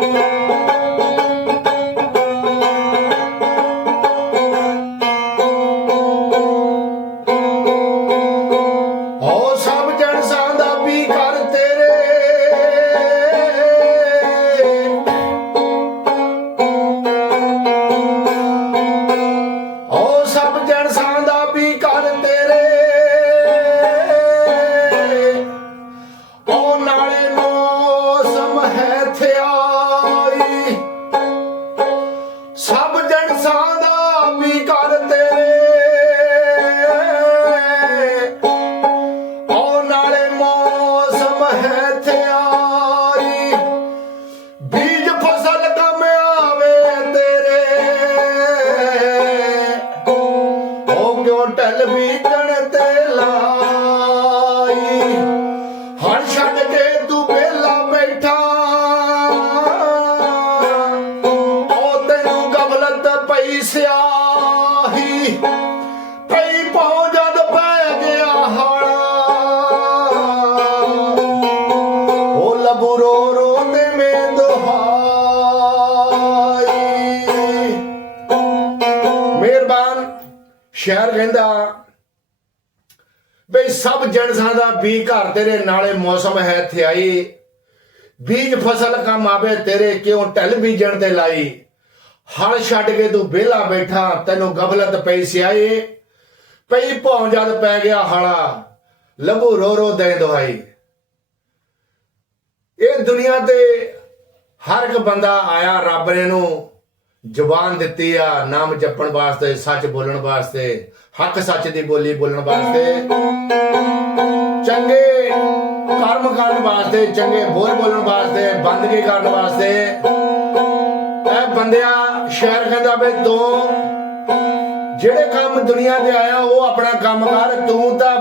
ਹੋ ਟਲ ਬੀਜਣ ਤੇ ਲਾਈ। ਹਰ ਛੱਡ ਕੇ ਤੂੰ ਵਿਹਲਾ ਬੈਠਾ। ਉਹ ਤੈਨੂੰ ਗਫਲਤ ਪਈ ਸਿਆਹੀ। ਸ਼ਹਿਰ ਕਹਿੰਦਾ ਬਈ ਸਭ ਜਨਸਾਂ ਦਾ ਵੀ ਘਰ ਤੇਰੇ ਨਾਲੇ ਮੌਸਮ ਹੈ ਥਿਆਈ। ਬੀਜ ਫਸਲ ਕੰਮ ਆਵੇ ਤੇਰੇ, ਕਿਉਂ ਢਲ ਬੀਜਣ ਤੇ ਲਾਈ? ਹਲ ਛੱਡ ਕੇ ਤੂੰ ਵਿਹਲਾ ਬੈਠਾ, ਤੈਨੂੰ ਗਫਲਤ ਪਈ ਸਿਆਏ ਪਈ ਭੌਂ ਜਦ ਪੈ ਗਿਆ ਹਾਲਾ, ਲਬੂ ਰੋ ਰੋ ਦੇ ਦੁਹਾਈ। ਇਹ ਦੁਨੀਆ ਤੇ ਹਰ ਇੱਕ ਬੰਦਾ ਆਇਆ ਰੱਬ ਨੇ ਨੂੰ। ਜ਼ੁਬਾਨ ਦਿੱਤੀ ਆ, ਨਾਮ ਜਪਣ ਵਾਸਤੇ, ਸੱਚ ਬੋਲਣ ਵਾਸਤੇ, ਹੱਕ ਸੱਚ ਦੀ ਬੋਲੀ ਬੋਲਣ ਵਾਸਤੇ। ਚੰਗੇ ਕਰਮ ਕਰਨ ਵਾਸਤੇ, ਚੰਗੇ ਬੋਲ ਬੋਲਣ ਵਾਸਤੇ, ਬੰਦਗੀ ਕਰਨ ਵਾਸਤੇ। ਇਹ ਬੰਦਿਆ ਸ਼ਹਿਰ ਕਹਿੰਦਾ ਬਈ ਤੂੰ ਜਿਹੜੇ ਕੰਮ ਦੁਨੀਆ ਤੇ ਆਇਆ, ਉਹ ਆਪਣਾ ਕੰਮ ਕਰ, ਤੂੰ ਤਾਂ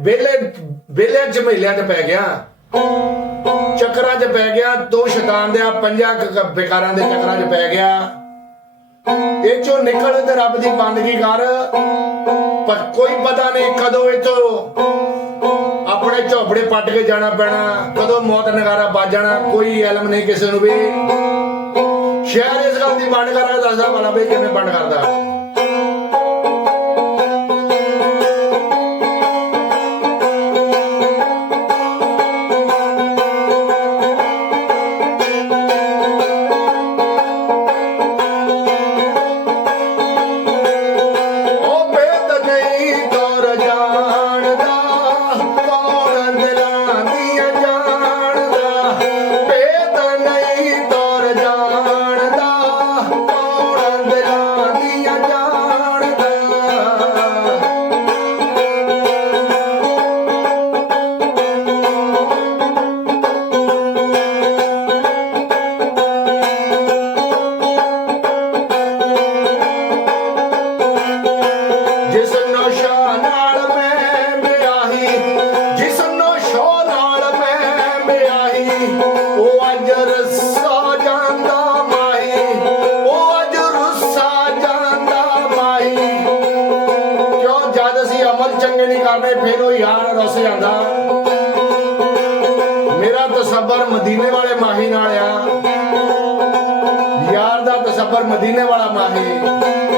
ਬੇਲੇ ਬੇਲੇ ਝਮੇਲਿਆਂ ਤੇ ਪੈ ਗਿਆ। ਚੱਕਰਾਂ 'ਚ ਪੈ ਗਿਆ ਤੂੰ ਸ਼ੈਤਾਨ ਦੇ ਆ, ਪੰਜਾਂ ਬੇਕਾਰਾਂ ਦੇ ਚੱਕਰਾਂ 'ਚ ਪੈ ਗਿਆ। ਇਹ ਚੋਂ ਨਿਕਲ ਤੇ ਰੱਬ ਦੀ ਬੰਦਗੀ ਕਰ। ਪਰ ਕੋਈ ਪਤਾ ਨਹੀਂ ਕਦੋਂ ਇਥੋਂ ਆਪਣੇ ਝੋਪੜੇ ਪੱਟ ਕੇ ਜਾਣਾ ਪੈਣਾ, ਕਦੋਂ ਮੌਤ ਨਗਾਰਾ ਵੱਜ ਜਾਣਾ, ਕੋਈ ਇਲਮ ਨਹੀਂ ਕਿਸੇ ਨੂੰ ਵੀ। ਸ਼ਹਿਰ ਇਸ ਗੱਲ ਦੀ ਵੰਡ ਕਰਾ ਦੱਸਦਾ ਵਾਲਾ ਵੀ ਕਿਵੇਂ ਵੰਡ ਕਰਦਾ। ਤਸੱਬਰ ਮਦੀਨੇ ਵਾਲੇ ਮਾਹੀ ਨਾਲ ਆ। ਯਾਰ ਦਾ ਤਸੱਬਰ ਮਦੀਨੇ ਵਾਲਾ ਮਾਹੀ।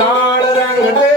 நாடு ரங்கடே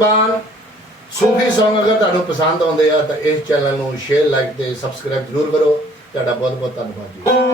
ਮਿਹਰਬਾਨ। ਸੂਫੀ Song ਅਗਰ ਤੁਹਾਨੂੰ ਪਸੰਦ ਆਉਂਦੇ ਆ ਤਾਂ ਇਸ ਚੈਨਲ ਨੂੰ ਸ਼ੇਅਰ ਲਾਈਕ ਤੇ ਸਬਸਕ੍ਰਾਈਬ ਜ਼ਰੂਰ ਕਰੋ। ਤੁਹਾਡਾ ਬਹੁਤ ਬਹੁਤ ਧੰਨਵਾਦ ਜੀ।